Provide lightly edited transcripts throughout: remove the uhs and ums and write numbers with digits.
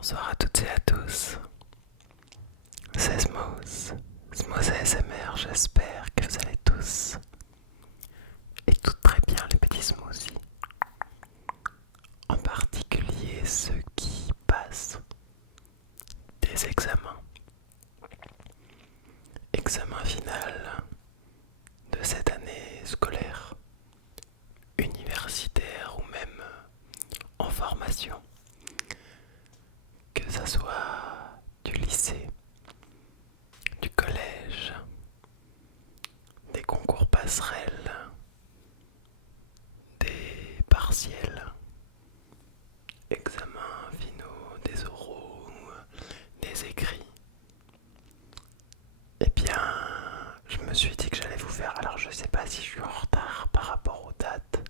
Bonsoir à toutes et à tous, c'est Smooth ASMR, j'espère que vous allez tous et toutes très bien les petits smoothies, en particulier ceux qui passent des examens, examen final de cette année scolaire, universitaire ou même en formation, que ça soit du lycée, du collège, des concours passerelles, des partiels, examens finaux, des oraux, des écrits. Eh bien, je me suis dit que j'allais vous faire. Alors, je sais pas si je suis en retard par rapport aux dates,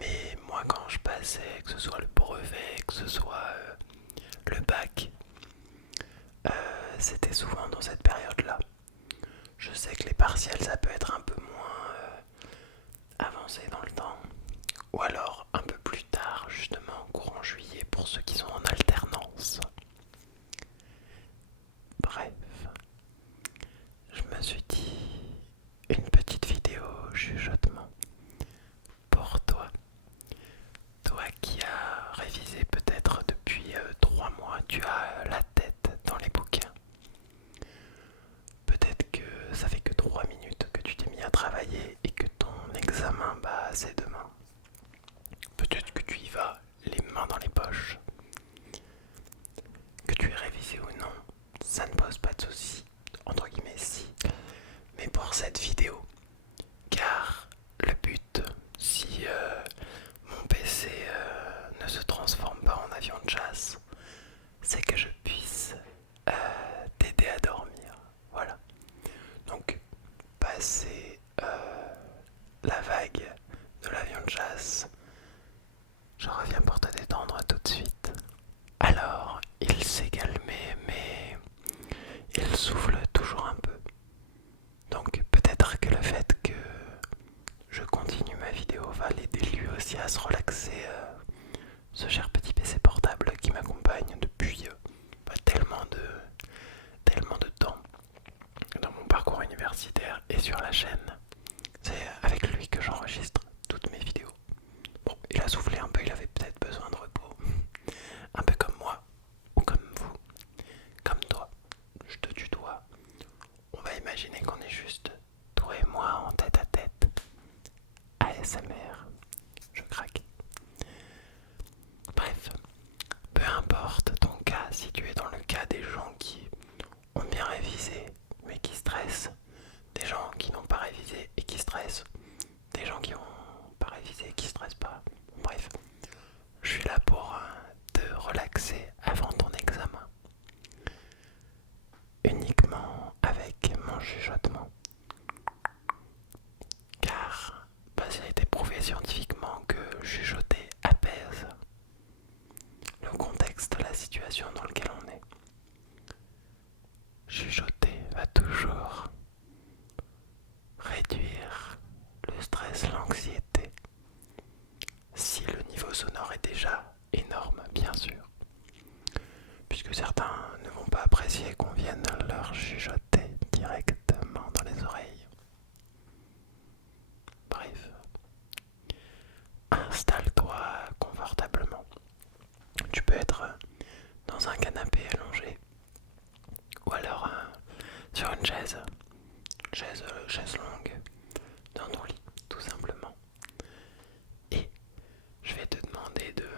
mais moi, quand je passais, que ce soit le brevet, que ce soit le bac, c'était souvent dans cette période-là. Je sais que les partiels, ça peut être un peu moins avancé dans le temps, ou alors un peu plus tard, justement, courant juillet, pour ceux qui sont en alternance. Bref, je me suis dit une petite vidéo chuchotement pour toi. Toi qui as révisé peut-être depuis 3 mois, tu as la tête dans les bouquins. Peut-être que ça fait que 3 minutes que tu t'es mis à travailler et que ton examen, c'est demain. Peut-être que tu y vas les mains dans les poches. Que tu aies révisé ou non, ça ne pose pas de soucis, entre guillemets si. Mais pour cette vidéo, car le but, si mon PC ne se transforme pas en avion de chasse, c'est que je puisse t'aider à dormir. Voilà. Donc, passer la vague de l'avion de chasse, je reviens pour te détendre tout de suite. Alors, il s'est calmé, mais il souffle toujours un peu. Donc peut-être que le fait que je continue ma vidéo va l'aider lui aussi à se relaxer, ce cher petit PC portable qui m'accompagne depuis tellement de temps dans mon parcours universitaire et sur la chaîne. C'est avec lui que j'enregistre toutes mes vidéos. Bon, il a soufflé un peu, il avait peut-être besoin de repos. Un peu comme moi, ou comme vous, comme toi. Je te tutoie. On va imaginer qu'on est juste toi et moi en tête à tête. ASMR, je craque. Bref, peu importe ton cas, si tu es dans le cas des gens qui ont bien révisé mais qui stressent, des gens qui n'ont pas révisé et qui stressent, des gens qui n'ont pas révisé et qui stressent pas. Bref, je suis là pour te relaxer avant ton examen. Uniquement avec mon chuchotement. Car il a été prouvé scientifiquement que chuchoter apaise le contexte, la situation dans laquelle on est. Chuchoter va toujours réduire le stress, l'anxiété, si le niveau sonore est déjà énorme, bien sûr, puisque certains ne vont pas apprécier qu'on vienne leur chuchoter directement dans les oreilles. Bref, installe-toi confortablement. Tu peux être dans un canapé allongé ou alors sur une chaise longue dans ton lit, tout simplement. Et je vais te demander de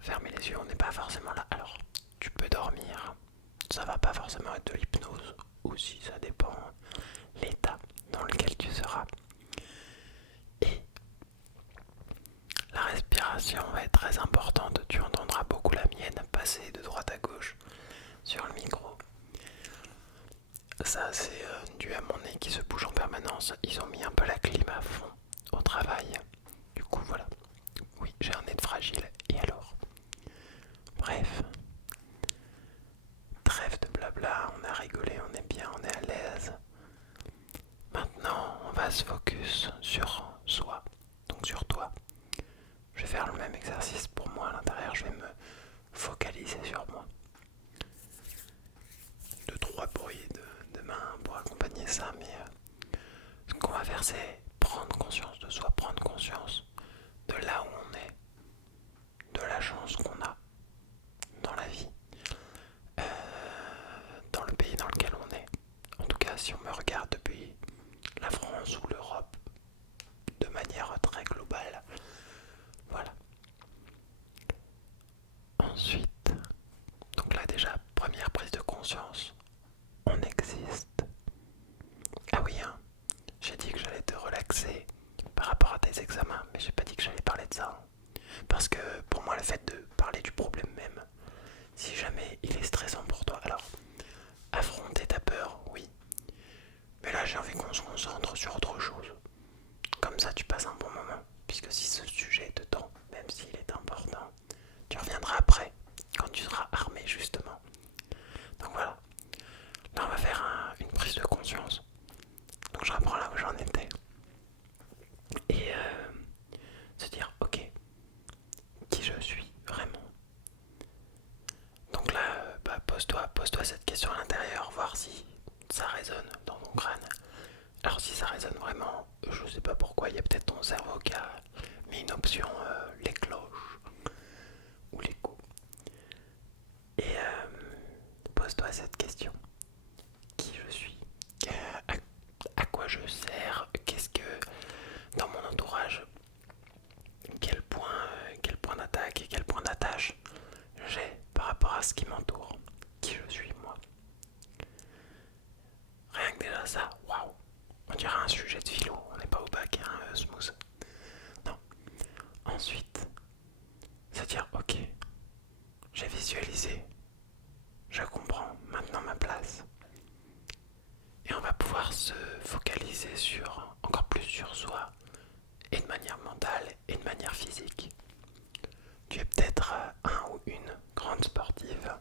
fermer les yeux, on n'est pas forcément là. Alors, tu peux dormir, ça va pas forcément être de l'hypnose, ou si ça dépend l'état dans lequel tu seras. Et la respiration va être très importante, tu entendras beaucoup la mienne passer de droite à gauche sur le micro. Ça c'est dû à mon nez qui se bouge en permanence, ils ont mis un peu la clim à fond au travail. Du coup voilà, oui j'ai un nez de fragile, et alors? Bref, trêve de blabla, on a rigolé, on est bien, on est à l'aise. Maintenant on va se focus sur soi, donc sur toi. Je vais faire le même exercice pour moi à l'intérieur, je vais me focaliser sur moi. c'est prendre conscience de soi, prendre conscience de là où on est, de la chance qu'on a dans la vie, dans le pays dans lequel on est. En tout cas, si on me regarde depuis la France ou l'Europe, de manière très globale. Voilà. Ensuite, donc là déjà, première prise de conscience, on existe. Ah oui, hein, j'ai dit que j'allais te relaxer par rapport à tes examens, mais j'ai pas dit que j'allais parler de ça. Parce que pour moi, le fait de parler du problème même, si jamais il est stressant pour toi, alors affronter ta peur, oui. Mais là, j'ai envie qu'on se concentre sur autre chose. Comme ça, tu passes un bon moment. Puisque si ce sujet te tend, même s'il est important, tu reviendras après, quand tu seras armé justement. Donc voilà. Là, on va faire une prise de conscience. Donc je reprends là où j'en étais. Et se dire, ok, qui je suis vraiment. Donc là, pose-toi cette question à l'intérieur, voir si ça résonne dans ton crâne. Alors si ça résonne vraiment, je sais pas pourquoi, il y a peut-être ton cerveau qui a mis une option, les cloches ou les coups. Et pose-toi cette question. Qui je suis, à quoi je sers, qu'est-ce que dans mon entourage, quel point d'attaque et quel point d'attache j'ai par rapport à ce qui m'entoure, qui je suis moi. Rien que déjà ça, waouh, on dirait un sujet de philo, on n'est pas au bac, hein, smooth. Non. Ensuite, se dire ok, j'ai visualisé, je comprends maintenant ma place. Et on va pouvoir se focaliser encore plus sur soi, et de manière mentale et de manière physique. Tu es peut-être un ou une grande sportive.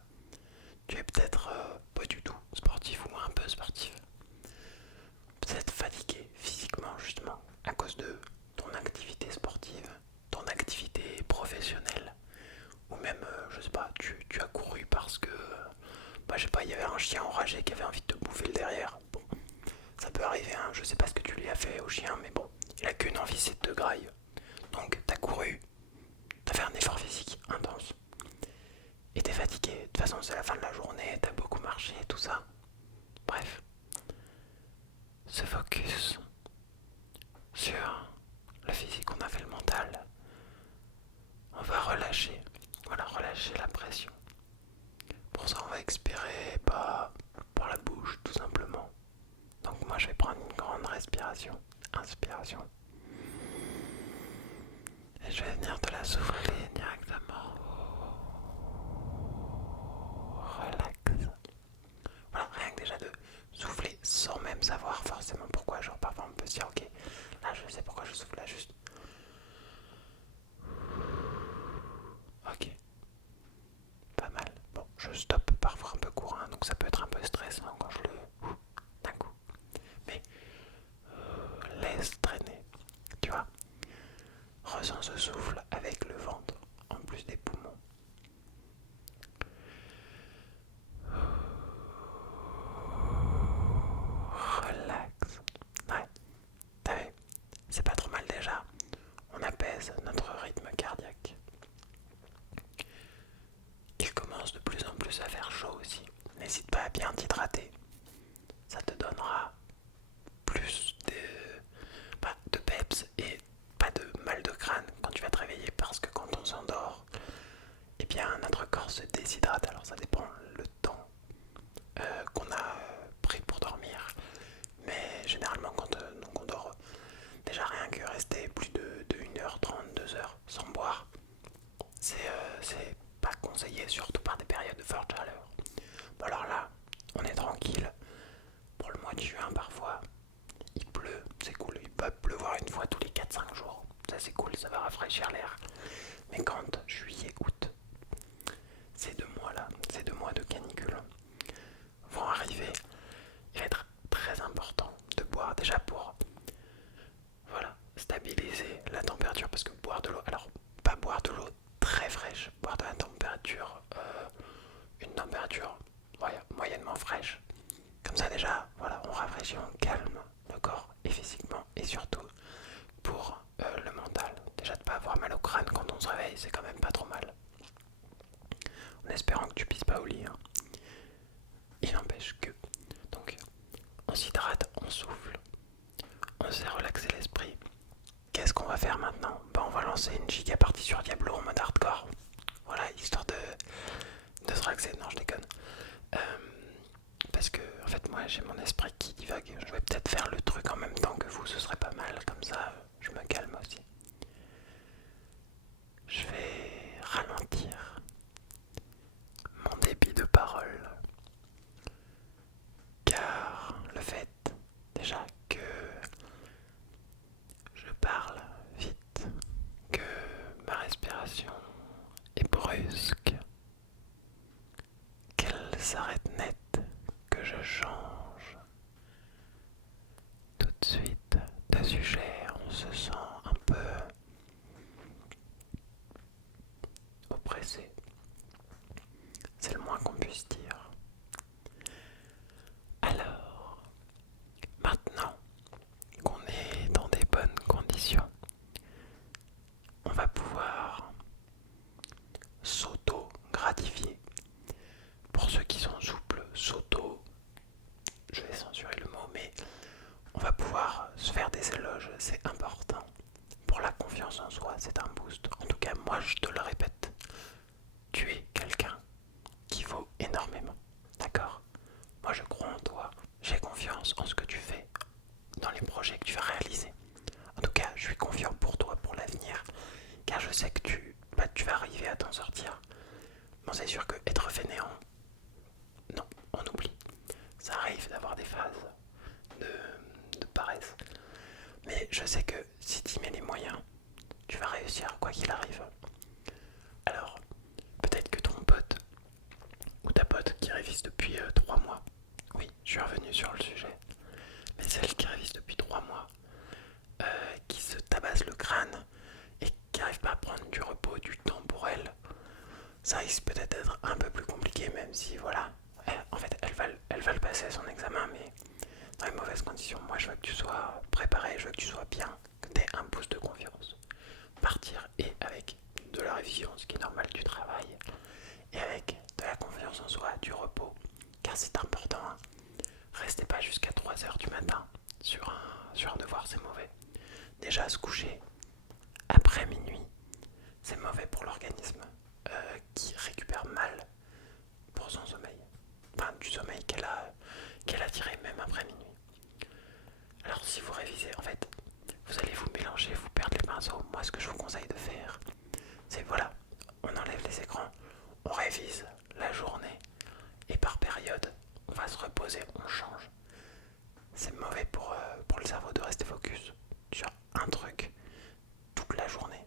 Tu es peut-être pas du tout sportif ou un peu sportif. Peut-être fatigué physiquement justement à cause de ton activité sportive, ton activité professionnelle. Ou même, je sais pas, tu as couru parce que, je sais pas, il y avait un chien enragé qui avait envie de te bouffer le derrière. Bon, ça peut arriver, hein, je sais pas ce que tu lui as fait au chien, mais bon, il a qu'une envie, c'est de te grailler. Donc t'as couru, t'as fait un effort physique intense. Et t'es fatigué, de toute façon c'est la fin de la journée, t'as beaucoup marché, tout ça. Bref. Se focus sur le physique, on a fait le mental. On va relâcher, voilà, relâcher la pression. Pour ça on va expirer par la bouche tout simplement. Donc moi je vais prendre une grande respiration, inspiration. Et je vais venir te la souffler directement. Relax. Voilà, rien que déjà de souffler sans même savoir forcément pourquoi. Genre parfois on peut se dire ok, là je sais pourquoi je souffle là juste. Ok, pas mal. Bon, je stoppe parfois un peu court, hein, donc ça peut être un peu stressant quand je le d'un coup. Mais laisse traîner, tu vois. Ressens ce souffle avec le ventre en plus des poumons. Relax. Ouais, t'as vu, c'est pas trop mal déjà. On apaise notre rythme cardiaque. Il commence de plus en plus à faire chaud aussi. N'hésite pas à bien t'hydrater. Ça te donnera plus de peps et pas de mal de crâne quand tu vas te réveiller, parce que quand on s'endort, eh bien notre corps se déshydrate. Alors ça dépend le temps qu'on a pris pour dormir, mais généralement quand on dort, déjà rien que rester plus de 1h30, 2 heures sans boire, c'est pas conseillé, surtout par des périodes de forte chaleur. Bon alors là, on est tranquille. Pour le mois de juin parfois, il pleut, c'est cool, il peut pleuvoir une fois tous les 4-5 jours. Ça c'est cool, ça va rafraîchir l'air. Mais quand juillet, août, ces 2 mois-là, ces 2 mois de canicule vont arriver, il va être très important de boire déjà pour, voilà, stabiliser la température. Parce que boire de l'eau, alors pas boire de l'eau très fraîche, boire de la température, une température moyennement fraîche. Comme ça déjà, voilà, on rafraîchit, on calme le corps et physiquement, et et surtout pour le mental. Déjà de pas avoir mal au crâne quand on se réveille, c'est quand même pas trop mal. En espérant que tu pisses pas au lit. Hein. Il n'empêche que, donc, on s'hydrate, on souffle, on s'est relaxé l'esprit. Qu'est-ce qu'on va faire maintenant? On va lancer une giga partie sur Diablo en mode hardcore. Voilà, histoire de se relaxer. Non, je déconne. Parce que, en fait, moi, j'ai mon esprit qui divague. Je vais peut-être faire le truc en même temps que vous, ce serait pas mal. Comme ça, je me calme aussi. Je vais ralentir mon débit de parole. Car le fait, déjà, que je parle vite, que ma respiration est brusque, qu'elle s'arrête net, que je change tout de suite de sujet, on se sent un peu oppressé. C'est le moins qu'on puisse dire. Alors, maintenant qu'on est dans des bonnes conditions, on va pouvoir s'auto-gratifier. Pour ceux qui sont souples, je vais censurer le mot, mais on va pouvoir se faire des éloges, c'est important. Pour la confiance en soi, c'est un boost. En tout cas, moi, je te le répète, tu es quelqu'un qui vaut énormément, d'accord? Moi, je crois en toi, j'ai confiance en ce que tu fais, dans les projets que tu vas réaliser. En tout cas, je suis confiant pour toi, pour l'avenir, car je sais que tu vas arriver à t'en sortir. Bon, c'est sûr que être fainéant, non, on oublie. Ça arrive d'avoir des phases de paresse. Mais je sais que si tu y mets les moyens, tu vas réussir quoi qu'il arrive. Alors, peut-être que ton pote ou ta pote qui révise depuis 3 mois, oui, je suis revenu sur le sujet, mais celle qui révise depuis 3 mois, qui se tabasse le crâne et qui n'arrive pas à prendre du repos, du temps pour elle, ça risque peut-être d'être un peu plus compliqué, même si voilà, en fait elle va le passer son examen, mais dans les mauvaises conditions. Moi je veux que tu sois préparé, je veux que tu sois bien, que tu aies un boost de confiance. Partir et avec de la révision, ce qui est normal du travail, et avec de la confiance en soi, du repos, car c'est important. Hein. Restez pas jusqu'à 3h du matin sur un devoir, c'est mauvais. Déjà se coucher après minuit, c'est mauvais pour l'organisme qui récupère mal pour son sommeil. Enfin, du sommeil qu'elle a tiré même après minuit. Alors si vous révisez, en fait, vous allez vous mélanger, vous perdre les pinceaux. Moi, ce que je vous conseille de faire, c'est voilà, on enlève les écrans, on révise la journée et par période, on va se reposer, on change. C'est mauvais pour le cerveau de rester focus sur un truc toute la journée.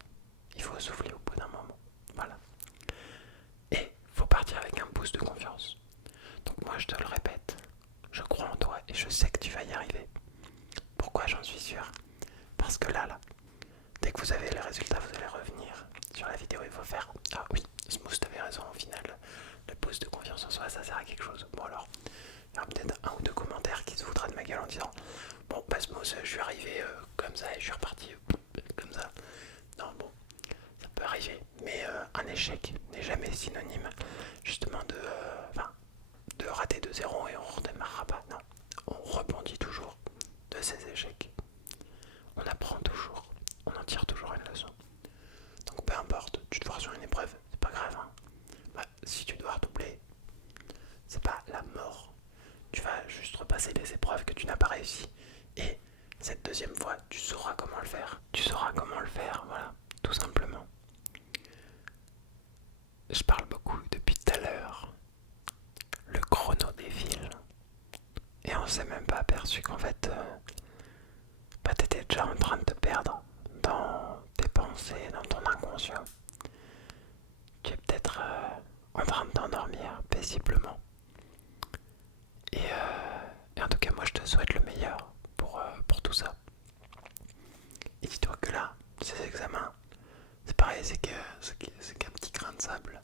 Il faut souffler au bout d'un moment. Voilà. Et faut partir avec un boost de confiance. Donc moi je te le répète, je crois en toi et je sais que tu vas y arriver. Pourquoi j'en suis sûr? Parce que là, dès que vous avez les résultats, vous allez revenir sur la vidéo, il faut faire ah oui, Smooth t'avais raison au final. Le boost de confiance en soi, ça sert à quelque chose. Bon alors, il y aura peut-être 1 ou 2 commentaires qui se foutra de ma gueule en disant bon bah Smooth, je suis arrivé comme ça et je suis reparti comme ça. Non bon, ça peut arriver, mais un échec n'est jamais synonyme justement de rater de zéro et on redémarrera pas. Non, on rebondit toujours de ces échecs. On apprend toujours, on en tire toujours une leçon. Donc peu importe, tu te foires sur une épreuve, c'est pas grave. Hein. Bah, si tu dois redoubler, c'est pas la mort. Tu vas juste repasser les épreuves que tu n'as pas réussi. Et cette deuxième fois, tu sauras comment le faire. Tu sauras comment le faire, voilà, tout simplement. Je parle beaucoup depuis tout à l'heure. Le chrono défile. Et on s'est même pas aperçu qu'en fait, t'étais déjà en train de te perdre dans tes pensées, dans ton inconscient. Tu es peut-être en train de t'endormir paisiblement. Et en tout cas, moi je te souhaite le meilleur pour tout ça. Et dis-toi que là, ces examens, c'est pareil, c'est qu'un petit grain de sable.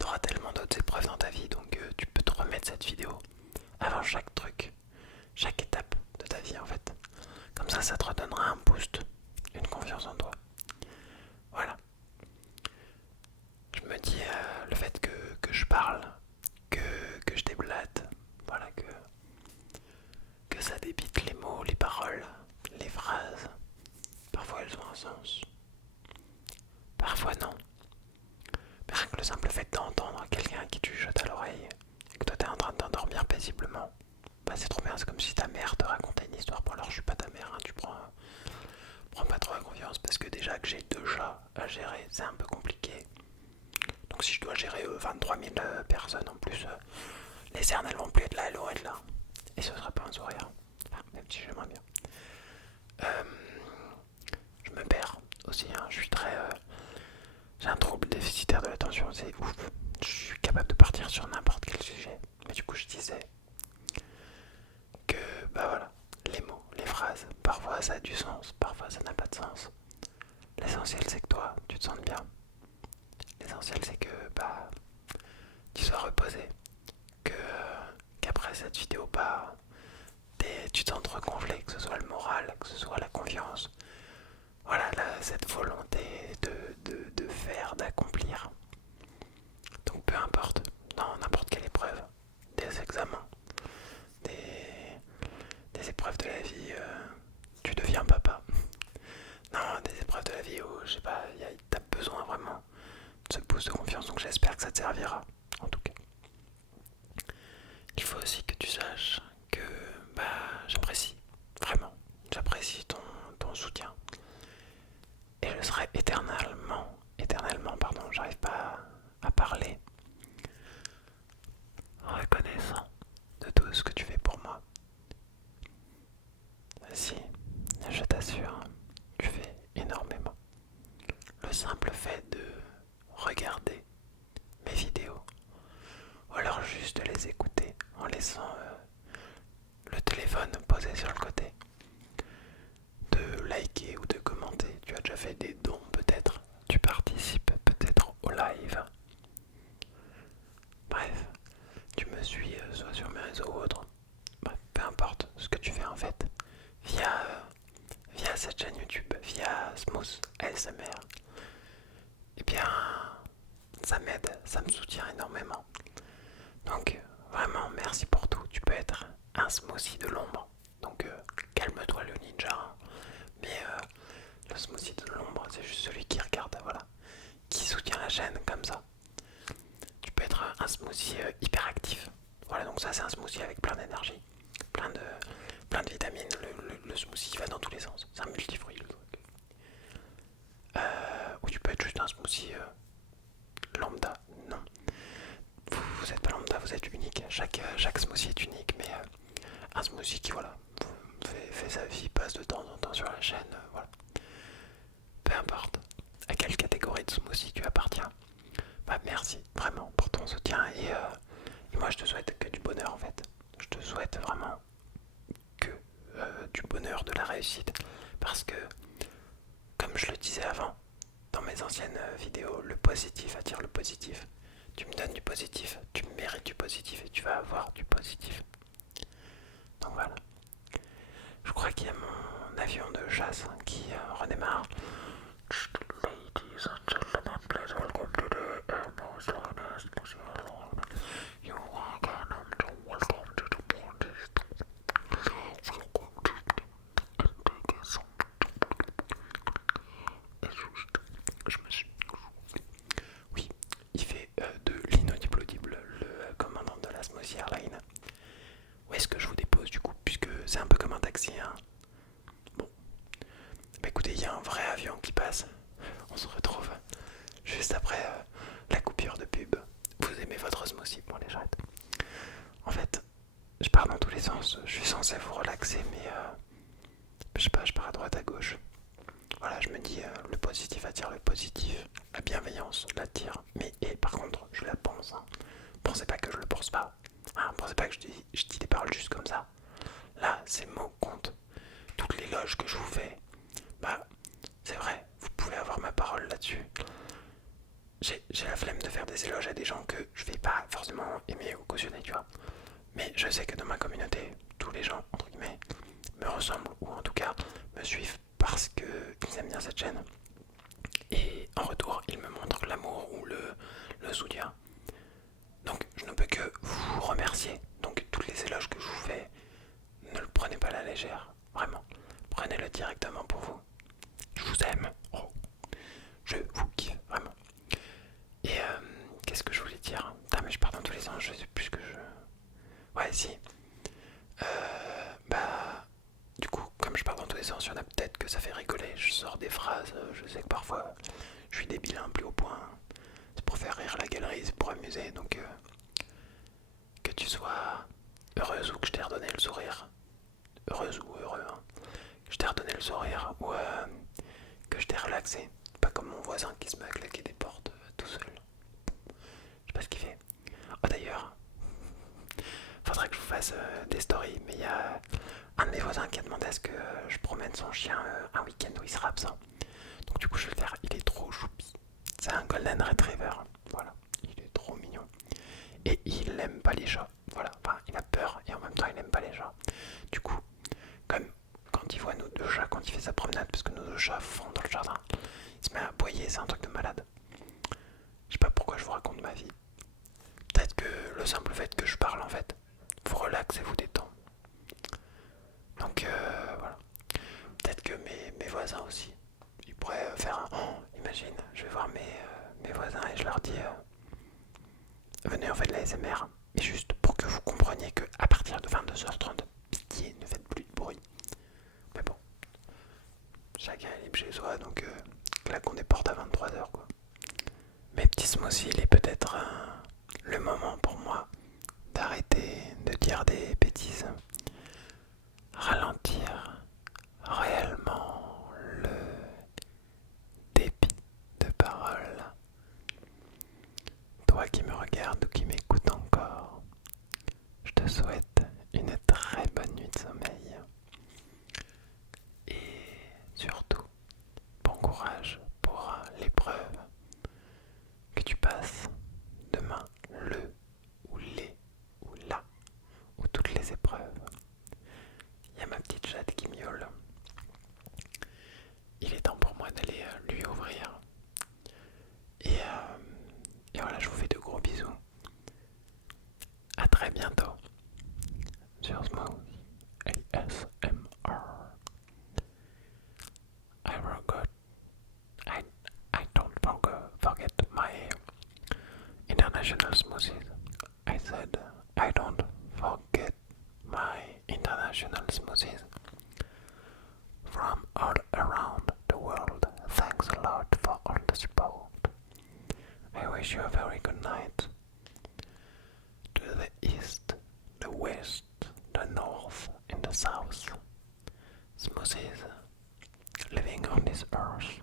Tu auras tellement d'autres épreuves dans ta vie, donc tu peux te remettre cette vidéo avant chaque truc, chaque étape de ta vie en fait. Comme ça te redonnera ça débite les mots, les paroles, les phrases. Parfois elles ont un sens, parfois non. Mais rien que le simple fait d'entendre quelqu'un qui te chuchote à l'oreille et que toi t'es en train de t'endormir paisiblement, bah c'est trop bien, c'est comme si ta mère te racontait une histoire. Bon alors je suis pas ta mère, hein, tu prends pas trop la confiance parce que déjà que j'ai 2 chats à gérer, c'est un peu compliqué. Donc si je dois gérer 23 000 personnes en plus, les cernes elles vont plus être là, elles vont être là. Et ce sera pas un sourire, enfin, même si j'aimerais bien. Je me perds aussi, hein, je suis très... j'ai un trouble déficitaire de l'attention, c'est ouf. Je suis capable de partir sur n'importe quel sujet. Mais du coup je disais que, bah voilà, les mots, les phrases, parfois ça a du sens, parfois ça n'a pas de sens. L'essentiel c'est que toi, tu te sentes bien. L'essentiel c'est que, bah, tu sois reposé. Qu'après cette vidéo, bah, tu te sentes regonflé, que ce soit le moral, que ce soit la confiance. Voilà, là, cette volonté de faire, d'accomplir. Donc peu importe, dans n'importe quelle épreuve, des examens, des épreuves de la vie, tu deviens papa. Non, des épreuves de la vie où, je sais pas, t'as besoin vraiment de ce boost de confiance, donc j'espère que ça te servira, en tout cas. Il faut aussi que tu saches que bah, j'apprécie, vraiment, j'apprécie ton soutien. Et je serai éternellement, pardon, j'arrive pas à parler, reconnaissant de tout ce que tu fais pour moi. Si, je t'assure, tu fais énormément. Le simple fait de regarder mes vidéos, ou alors juste de les écouter en laissant le téléphone posé sur le côté, de liker ou de commenter. Tu as déjà fait des dons peut-être, tu participes peut-être au live. Bref, tu me suis soit sur mes réseaux ou autres. Bref, peu importe ce que tu fais en fait, via cette chaîne YouTube, via Smooth ASMR, eh bien ça m'aide, ça me soutient énormément. Donc vraiment merci pour tout. Tu peux être un smoothie de l'ombre. Donc calme-toi le ninja, hein. Mais le smoothie de l'ombre, c'est juste celui qui regarde, voilà, qui soutient la chaîne comme ça. Tu peux être un smoothie hyperactif. Voilà, donc ça c'est un smoothie avec plein d'énergie, plein de vitamines. Le smoothie va dans tous les sens. C'est un multifruit le truc. Ou tu peux être juste un smoothie lambda. Non, vous n'êtes pas lambda, vous êtes unique. Chaque smoothie est unique, mais un smoothie qui voilà fait sa vie, passe de temps en temps sur la chaîne, voilà. Peu importe à quelle catégorie de smoothie tu appartiens, bah merci vraiment pour ton soutien et moi je te souhaite que du bonheur en fait. Je te souhaite vraiment que du bonheur, de la réussite, parce que comme je le disais avant dans mes anciennes vidéos, le positif attire le positif. Tu me donnes du positif, tu mérites du positif et tu vas avoir du positif. Donc voilà. Je crois qu'il y a mon avion de chasse qui redémarre. Ladies and gentlemen, please welcome to the most honest, you are welcome to the podcast. Welcome to the je me suis... Oui, il fait de l'inaudible audible le commandant de la Smoothie Airline. Où est-ce que je vous dépose du coup, puisque c'est un peu comme un taxi, hein. Bon, bah écoutez, il y a un vrai avion qui passe. On se retrouve juste après la coupure de pub. Vous aimez votre smoothie? Bon, allez, j'arrête. En fait, je pars dans tous les sens. Je suis censé vous relaxer, mais je sais pas, je pars à droite, à gauche. Voilà, je me dis, le positif attire le positif. La bienveillance l'attire. Mais et, par contre, je la pense. Hein. Pensez pas que je le pense pas. Hein, pensez pas que je dis des paroles juste comme ça. Là, ces mots comptent. Toutes les éloges que je vous fais, bah, c'est vrai, vous pouvez avoir ma parole là-dessus. J'ai la flemme de faire des éloges à des gens que je vais pas forcément aimer ou cautionner, tu vois. Mais je sais que dans ma communauté, tous les gens, entre guillemets, me ressemblent, ou en tout cas, me suivent parce qu'ils aiment bien cette chaîne. Et en retour, ils me montrent l'amour ou le soutien. Donc, je ne peux que vous remercier. Donc, tous les éloges que je vous fais, ne le prenez légère, vraiment. Prenez-le directement pour vous. Je vous aime. Oh, je vous kiffe, vraiment. Et qu'est-ce que je voulais dire? Putain, mais je pars dans tous les sens, je sais plus ce que je... Ouais, si. Bah... Du coup, comme je pars dans tous les sens, il y en a peut-être que ça fait rigoler. Je sors des phrases, je sais que parfois je suis débile un plus haut point. C'est pour faire rire la galerie, c'est pour amuser. Donc que tu sois heureuse ou que je t'ai redonné le sourire, heureuse ou heureux, hein, que je t'ai redonné le sourire ou que je t'ai relaxé. Pas comme mon voisin qui se met à claquer des portes tout seul. Je sais pas ce qu'il fait. Oh d'ailleurs, faudrait que je vous fasse des stories, mais il y a un de mes voisins qui a demandé à ce que je promène son chien un week-end où il sera absent. Donc du coup je vais le faire, il est trop choupi. C'est un golden retriever, voilà, il est trop mignon. Et il aime pas les chats, voilà, enfin il a peur et en même temps il aime pas les chats. Du coup, comme quand il voit nos deux chats, quand il fait sa promenade, parce que nos deux chats font dans le jardin, il se met à aboyer, c'est un truc de malade. Je sais pas pourquoi je vous raconte ma vie. Peut-être que le simple fait que je parle en fait vous relaxe et vous détend. Donc voilà. Peut-être que mes voisins aussi, ils pourraient faire un... Oh, imagine, je vais voir mes voisins et je leur dis venez on fait de la SMR. Mais juste pour que vous compreniez que à partir de 22h30, pitié, ne faites plus de bruit. Mais bon, chacun est libre chez soi, donc claquons des portes à 23h quoi. Mes petits smoothies, il est peut-être le moment pour moi d'arrêter de dire des bêtises. Ralentir réellement le débit de parole. Toi qui me regardes ou qui m'écoutes encore, je te souhaite une très bonne nuit de sommeil. Et surtout, bon courage pour l'épreuve que tu passes demain, le ou les ou la ou toutes les épreuves. Il y a ma petite chatte qui miaule. Il est temps pour moi d'aller lui ouvrir. Et voilà, je vous fais de gros bisous. À très bientôt sur Smooth ASMR. I forgot. I don't forget my international smoothies. I said I don't forget my international smoothies from all around the world. Thanks a lot for all the support. I wish you a very good night. To the east, the west, the north, and the south. Smoothies living on this earth.